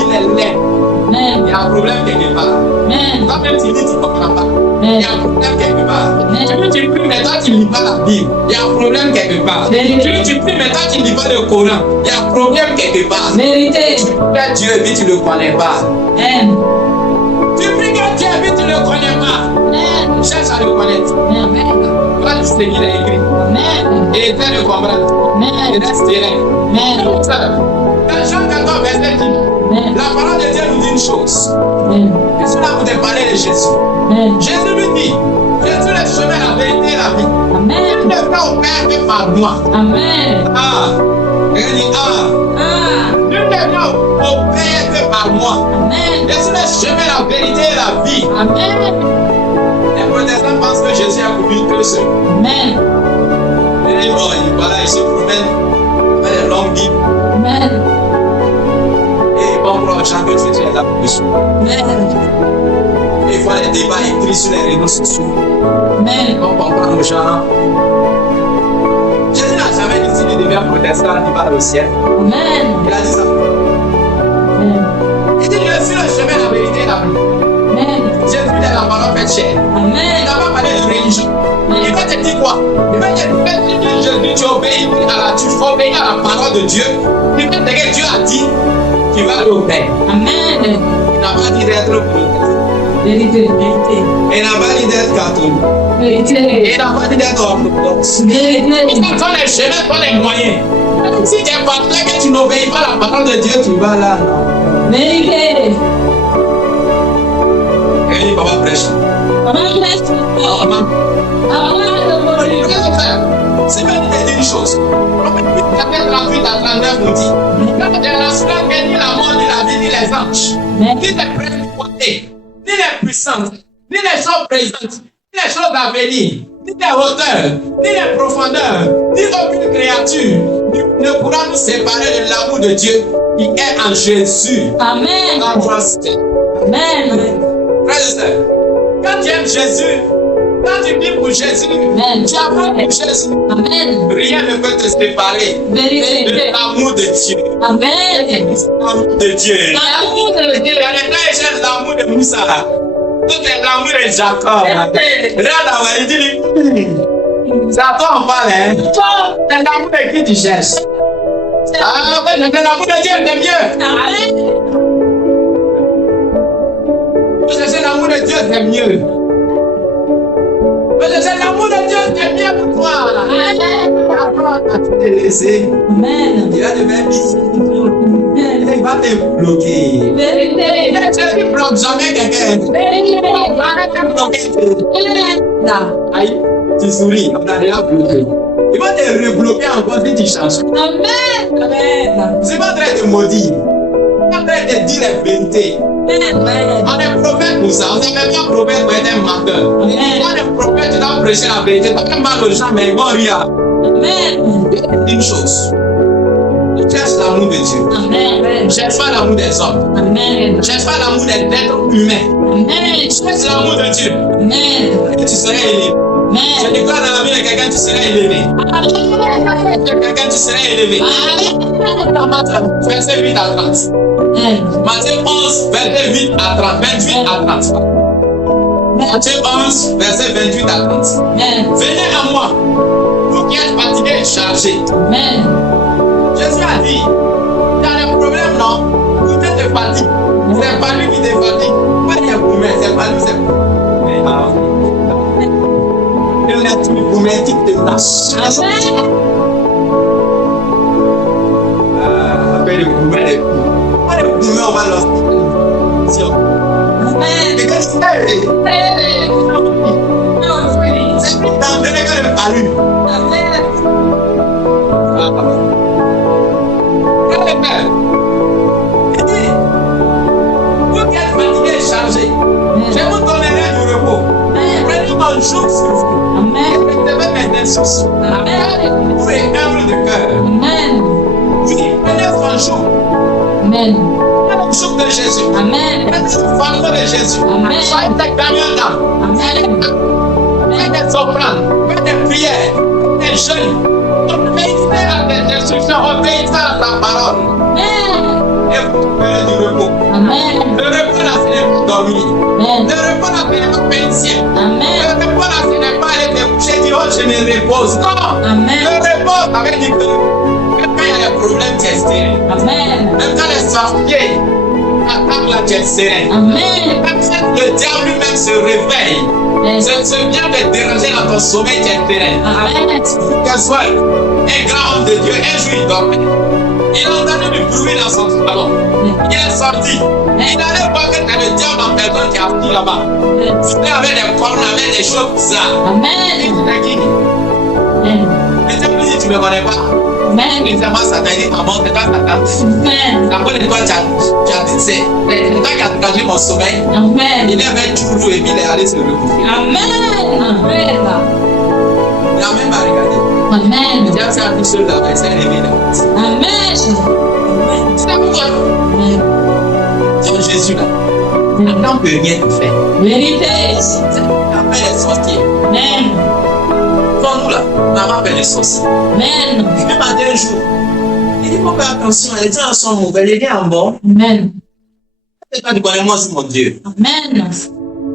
il est laid. Il y a un problème quelque part. Toi même tu dis tu ne comprends pas. Il y a un problème quelque part. Tu pries mais toi tu ne lis pas la Bible. Il y a un problème quelque part. Tu pries mais toi tu ne lis pas le Coran. Il y a un problème quelque part. Vérité. Tu pries à Dieu et puis tu ne le connais pas. Tu pries à Dieu et puis tu ne le connais pas. Cherche à le connaître. Toi tu sais qu'il a écrit. Et essaie de comprendre. Et reste terrain. Dans Jean 14, verset 10, la parole de Dieu nous dit une chose. Et cela vous a parlé de Jésus. Jésus lui dit, je suis le chemin, la vérité et la vie. Il ne vient au Père que par moi. Ah, il dit il ne vient au Père que par moi. Je suis le chemin, la vérité et la vie. Les protestants pensent que Jésus a couru que seul. Et bon, voilà, il se promène avec les longues Bibles. Et bon, pour Jean que tu es là pour lui. Et il faut les débats écrits sur les réseaux sociaux. On comprend nos gens. Jésus n'a jamais dit qu'il devient protestant, il va au ciel. Il a dit ça. Il dit je suis le chemin, la vérité et la vie. Jésus est la parole faite chair. Il n'a pas parlé de religion. Il va te dire quoi? Il va te dire Jésus, tu obéis à la parole de Dieu. Il va te dire que Dieu a dit qu'il va aller au Père. Il n'a pas dit d'être protestant. Vérité. Il n'a pas dit d'être catholique. Il n'a pas dit d'être orthodoxe. Il faut les chemins, il faut les moyens. Si tu es partenaire que tu n'obéis pas à la parole de Dieu, tu vas là, non? Vérité. Et il va prêcher. C'est bien de dire une chose. Chapitre 38 à 39 nous dit quand de la sphère ni la mort, ni la vie, ni les anges, ni les principautés, ni les puissances, ni les choses présentes, ni les choses à venir, ni les hauteurs, ni les profondeurs, ni aucune créature ne pourra nous séparer de l'amour de Dieu qui est en Jésus. Amen. Frères et sœurs, quand tu aimes Jésus, quand tu vis pour Jésus, tu apprends pour Jésus. Rien ne peut te séparer de l'amour de Dieu. L'amour de Dieu. L'amour de Dieu. Il l'amour de Moussa. Tout est l'amour de Jacob. Regarde, il dit, c'est à toi on parle, hein. C'est l'amour de qui tu cherches. Ah, c'est l'amour de Dieu, c'est mieux. Chercher l'amour de Dieu, c'est mieux. Chercher l'amour de Dieu, c'est mieux pour toi. Tu t'es laissé. Il va te mettre ici. Il va te bloquer. Tu ne bloques jamais quelqu'un. Il va te bloquer. Aïe, tu souris, on t'a déjà bloqué. Il va te rebloquer encore si tu changes. C'est pas en train de maudire. Il est en train de dire la vérité. On est prophète pour ça. On n'est même pas prophète pour être un menteur. On est prophète, tu dois prêcher la vérité. Tu n'as même mal aux gens, mais ils vont rire. Une chose. Cherche l'amour de Dieu. Cherche pas l'amour des hommes. Cherche pas l'amour des êtres humains. Cherche l'amour de Dieu. Et tu seras élevé. Je déclare dans la vie de quelqu'un, tu seras élevé. Quelqu'un, tu seras élevé. Verset 8 à 30. Matthieu 11, verset 8 à 30. 28 à 30. Matthieu 11, verset 28 à 30. Venez à moi, vous qui êtes fatigués et chargés. Jésus a dit, tu as des problèmes, non? Vous êtes fatigués. C'est pas lui qui te fatigue. Pas les gourmets, c'est pas lui, c'est mais l'esprit gourmetique te lâche. Après les gourmets, pas les gourmets, on va l'hospitaliser. C'est plus dangereux que le palu. Vous qui êtes fatigués et chargés, je vous donnerai du repos. Prenez mon joug sur vous. Répétez mes instructions. Vous êtes humble de cœur. Oui, prenez son joug. Prenez le joug de Jésus. Prenez le fardeau de Jésus. Soyez des gagnants. Faites des offrandes. Faites des prières. Faites des jeûnes. Obéissez à tes instructions. Obéissez à ta parole. Et vous trouverez du repos. repose. Non. Amen. Le repos, ça veut dire que même quand il y a des problèmes, tu es serein. Amen. Même quand les sorciers attaquent là, tu es serein. Amen. Même quand le diable lui-même se réveille, se vient te déranger dans ton sommeil, tu es serein. Amen. Qu'un soir, un grand homme de Dieu, un jour il dormait. Il a entendu du bruit dans son salon. Il est sorti. Il allait voir que c'est le diable en personne qui a assis là-bas. C'était avec des cornes, avec des choses bizarres. Amen. Il dit, qui? Le diable lui dit, tu ne me connais pas. Amen. Il dit, moi, Satan, il dit, maman, c'est pas Satan. Amen. Après, toi, tu as dit, c'est toi qui as dégagé mon sommeil. Amen. Il est avec Chourou et puis il est allé se recoucher. Amen. Amen. Il n'a même pas regardé. Le Amen. diable s'est appuyé sur la main, s'est réveillé. Amen. C'est pourquoi Jésus là, Satan ne peut rien te faire. Vérité. Appelle les sorciers. Amen. Quand nous là, maman appelle les sorciers. Amen. Il me matin un jour, il dit, faut faire attention, les gens sont mauvais, les gars en bon. Amen. C'est pas du connais moi sur mon Dieu. Amen.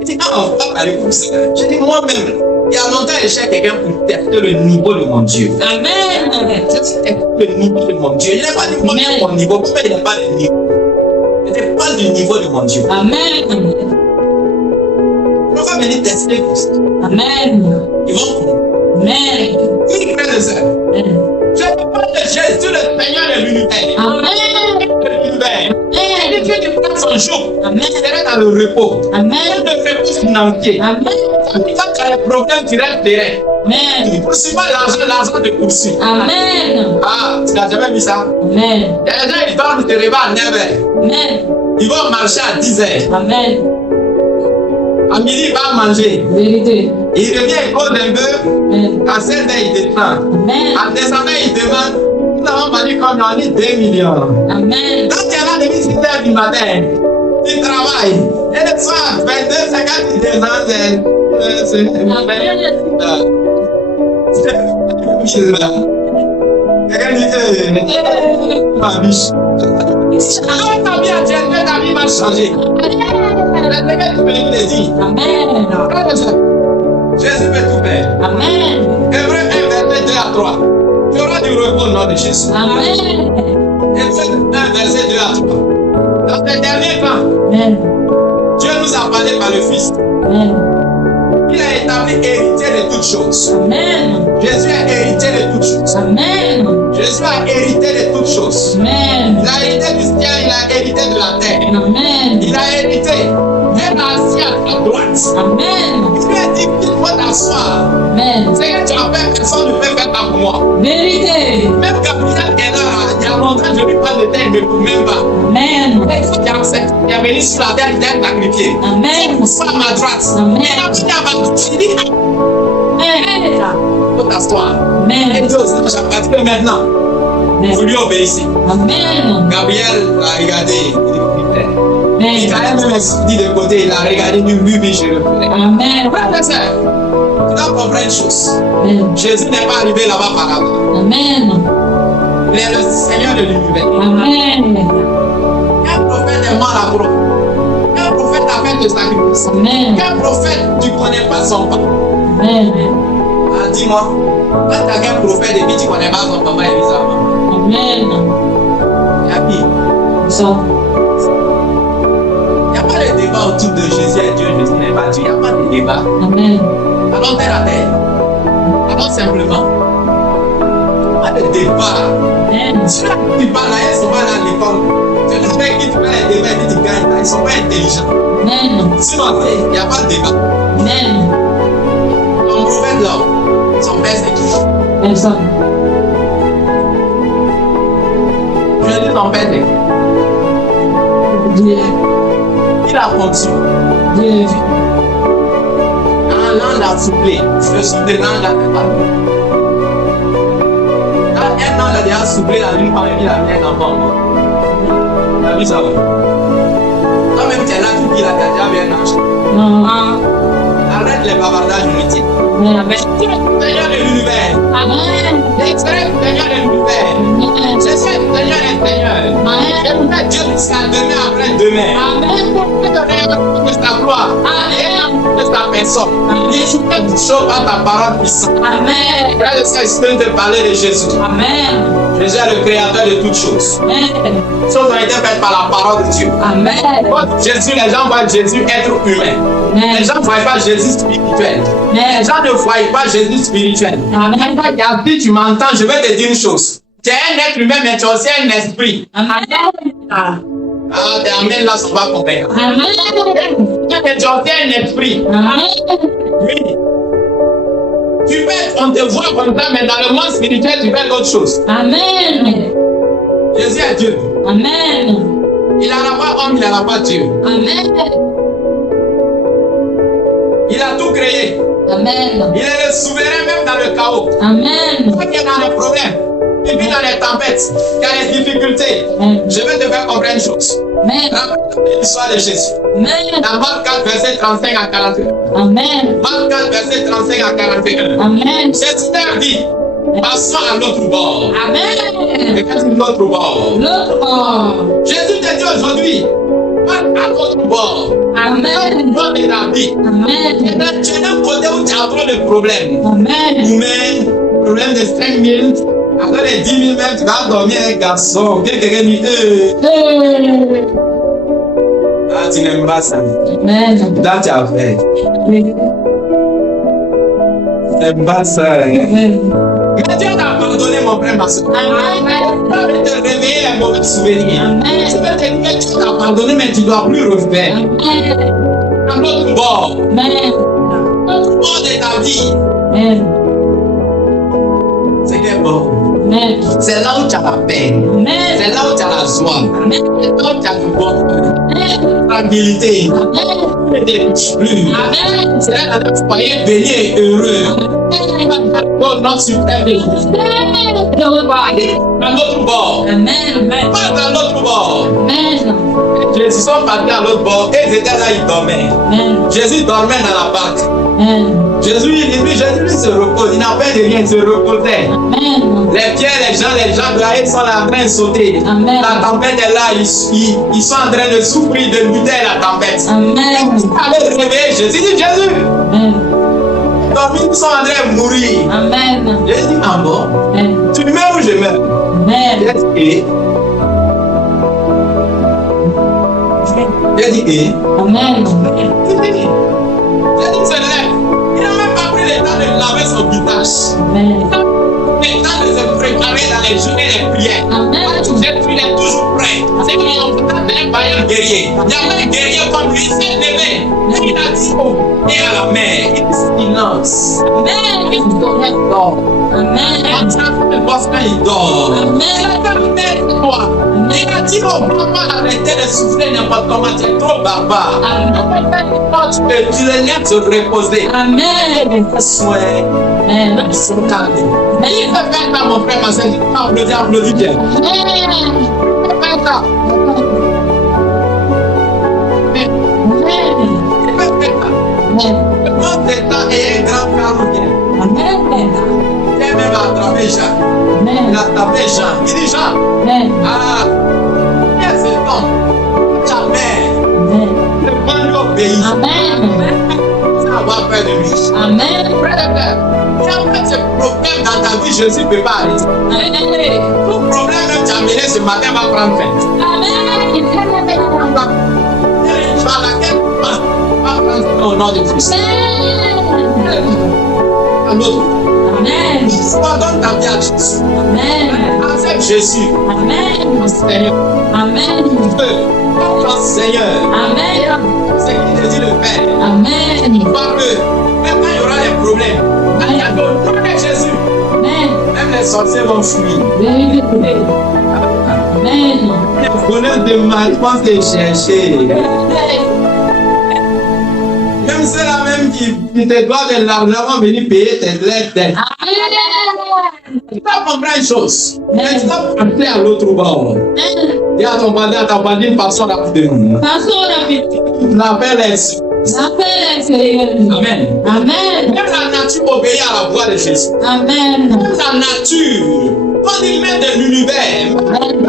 Il dit, ah, on va parler comme ça. Je dis, moi-même, il y a longtemps, j'ai cherché quelqu'un pour tester le niveau de mon Dieu. Amen. Je dis, le niveau de mon Dieu. Il n'a pas dit, moi, mon niveau. Pourquoi il n'a pas de niveau? Je dis, parle du niveau de mon Dieu. Amen. On va venir tester tout ça. Amen. Ils vont. Amen. Oui, frère et sœur. Je te parle de Jésus, le Seigneur de l'univers. Amen. De l'univers. Et Dieu qui prend son jour. Amen. Il serait dans le repos. Amen. Le repos financier. Amen. Quand tu as des problèmes, tu restes terrain. Tu Amen. ne poursuis pas l'argent te poursuit. Amen. Ah, tu n'as jamais vu ça? Amen. Il y a des gens, ils dorment, ils te réveillent à 9h. Amen. Ils vont marcher à 10h. Amen. À midi, il va manger. Vérité. Il revient, il pose un peu. Amen. À 7h, il descend. Amen. En descendant, il demande. Nous avons vendu comme on dit 2 millions. Amen. Donc, tu es là depuis 6h du matin. Tu travailles. Et le soir, 22h50, il descend. Quelqu'un dit, ma biche. Quand ta vie a changé, ta vie va changer. C'est ce que tu peux nous dire. Amen. Jésus peut tout faire. Amen. Hébreu 1, verset 2 à 3. Tu auras du repos au nom de Jésus. Amen. Hébreu 1, verset 2 à 3. Dans ces derniers temps, Amen. Dieu nous a parlé par le Fils. Amen. Il a établi héritier de toutes choses. Amen. Jésus a hérité de toutes choses. Amen. Jésus a hérité de toutes choses. Amen. Il a hérité du ciel, il a hérité de la terre. Amen. Il a hérité. Même assis à ta droite. Amen. Il lui a dit, il faut t'asseoir. Amen. C'est que tu as fait personne ne peut faire ça pour moi. Vérité. Même Gabriel est là, il y a longtemps, je lui parle de terre, il ne me même pas. Amen. Il faut qu'il accepte. Il est venu sur la terre, il est sacrifié. Amen. Pour ça, à ma droite. Amen. Et là, tu dit, Amen. il faut t'asseoir. Et Amen. Dieu aussi, chaque partie que maintenant, vous lui obéissez. Amen. Gabriel a regardé, il dit, Amen. Michael même dit de côté, il a regardé, il dit, oui, je le fais. Amen. Frère et sœur, tu dois comprendre une chose. Amen. Jésus n'est pas arrivé là-bas par hasard. Amen. Il est le Seigneur de l'univers. Amen. Un prophète est mort à gros. Un prophète a fait de sacrifice. Amen. Un prophète, tu ne connais pas son papa. Amen. Ah, dis-moi, quand tu as un prophète et puis tu ne connais pas son papa, évidemment. Amen. Il y a qui? Ça. Il n'y a pas de débat autour de Jésus et Dieu, Jésus n'est pas Dieu. Il n'y a pas de débat. Amen. Allons terre à terre. Allons simplement. Pas de débat. Amen. Ceux-là qui parlent là, ils ne sont pas là à l'école. Ceux-là avec qui tu fais les débats et qui tu gagnes là, ils ne sont pas intelligents. Amen. Sinon, il n'y a pas de débat. Amen. Ton prophète là, son père c'est qui? Personne. Je dis ton père c'est qui? Dieu. Il a conçu. Dieu. Un an l'a soufflé. Le souffle de l'an l'a fait parler. Quand un an l'a déjà soufflé dans une femme, il a mis un enfant. Tu as vu ça? Toi-même, tu es là, tu dis là, tu as déjà vu un ange. Non. Arrête les bavardages inutiles. Amen. Seigneur de l'univers. Amen. L'extrême Seigneur de l'univers. C'est ça, Seigneur est Seigneur. Amen. Dieu jusqu'à demain après demain. Amen. De sa gloire. Amen. De sa personne. Il fait du chaud par ta parole puissante. Amen. Frère et sœur, je peux te parler de Jésus. Amen. Jésus est le créateur de toutes choses. Amen. Les choses ont été faites par la parole de Dieu. Amen. Quand Jésus, les gens voient Jésus être humain. Les gens ne voient pas Jésus spirituel. Les gens ne voient pas Jésus spirituel. Amen. Si tu m'entends, je vais te dire une chose. Tu es un être humain, mais tu es aussi un esprit. Amen. Ah, tes amen là, ça va convaincre. Amen. Mais tu es aussi un esprit. Amen. Oui. On te voit comme ça, mais dans le monde spirituel, tu fais d'autres choses. Amen. Jésus est Dieu. Amen. Il n'en a pas homme, il n'en a pas Dieu. Amen. Il a tout créé. Amen. Il est le souverain même dans le chaos. Amen. Quand il y a dans les problèmes, et puis dans les tempêtes, il y a les difficultés, je vais te faire comprendre une chose. Amen. Rappelle l'histoire de Jésus. Amen. Dans Marc 4, verset 35 à 41. Amen. Marc 4, verset 35 à 41. Amen. Jésus t'a dit, passons à l'autre bord. Amen. Et qu'est-ce que l'autre bord? L'autre bord. Jésus te dit aujourd'hui, passe à l'autre bord. Amen. Bord de la vie. Amen. Tu es d'un côté où tu as trop de problèmes. Amen. Mais, problème de 5 000. Après les 10 000 même, tu vas dormir avec un garçon. Bien quelqu'un dit, ah, tu n'aimes pas ça. Amen. Là, tu as fait. Tu n'aimes pas ça. Amen. Mais Dieu t'a pardonné, mon frère, ma soeur. Amen. Tu vas te réveiller les mauvais souvenirs. Amen. Tu vas te dire que Dieu t'a pardonné, mais tu ne dois plus refaire. Amen. À l'autre bord. Amen. L'autre bord de ta vie. Amen. C'est quel bord? Amen. C'est là où tu as la paix. Amen. C'est là où tu as la joie. Amen. C'est là où tu as le bonheur. Amen. Tranquillité. Amen. Ne te dérange plus. Amen. C'est là que tu soyez béni et heureux. Oh, notre suprême béni. À l'autre bord. Amen. Pas à l'autre bord. Amen. Jésus sont partis à l'autre bord et ils étaient là, ils dormaient. Amen. Jésus dormait dans la barque. Amen. Jésus se repose. Il n'a fait de rien, il se reposait. Amen. Les pierres, les gens, là, ils sont là en train de sauter. Amen. La tempête est là, ils sont en train de souffrir, de lutter la tempête. Amen. Il allait réveiller Jésus. Il dit Jésus, Amen. dormir, ils sont en train de mourir. Amen. Jésus dit ah bon, Amen. tu meurs ou je meurs? Amen. J'ai dit et Amen. J'ai dit se lève. Il n'a même pas pris le temps de laver son visage. Amen. Le temps de se préparer dans les journées des prières. Amen. Jésus il est toujours prêt. C'est qu'il est un vaillant guerrier. Il y avait un guerrier comme lui, il s'est levé. Et il a dit oh, et à la mer, il dit silence. Amen. Il dort. Amen. Le boss quand il dort. Amen. Toi. Il a dit oh, maman, arrêtez de souffler n'importe comment, tu es trop barbare. Tu les laisses se reposer. Amen. Soin. Amen. Ils sont calmes. Mais il fait faire ça, mon frère, ma soeur. Applaudis bien. Amen. Il fait faire ça. Il fait faire ça. Le monde des temps est un grand frère. Amen. Il est même attrapé Jean. Il a tapé Jean. Il dit Jean. Amen. Ah, qu'est-ce que c'est donc? La mère. Le banlieue au pays. Amen. Ça va faire de lui. Amen. Frère et frère, si en fait ce problème dans ta vie, Jésus ne peut pas arrêter. Amen. Tout problème même tu as mené ce matin va prendre fin. Amen. Par laquelle tu vas prendre fin au nom de Jésus. Un autre. Amen. Sois dans ta vie à Jésus. Amen. Accepte Jésus. Amen. Ton Seigneur. Amen. Ton Seigneur. Amen. C'est qui te dit le Père. Amen. Parce que même quand il y aura des problèmes, quand il y a de l'eau avec Jésus, Amen. même les sorciers vont fuir. Amen. Le bonheur de ma pense de chercher. Même ceux-là même qui te doivent de l'argent vont venir payer tes dettes. Tu dois comprendre une chose. Mais tu dois passer à l'autre bord. Dis à ton voisin, passons rapidement. L'appel est Amen. Amen. Même la nature obéit à la voix de Jésus. Amen. Même la nature, quand il met de l'univers,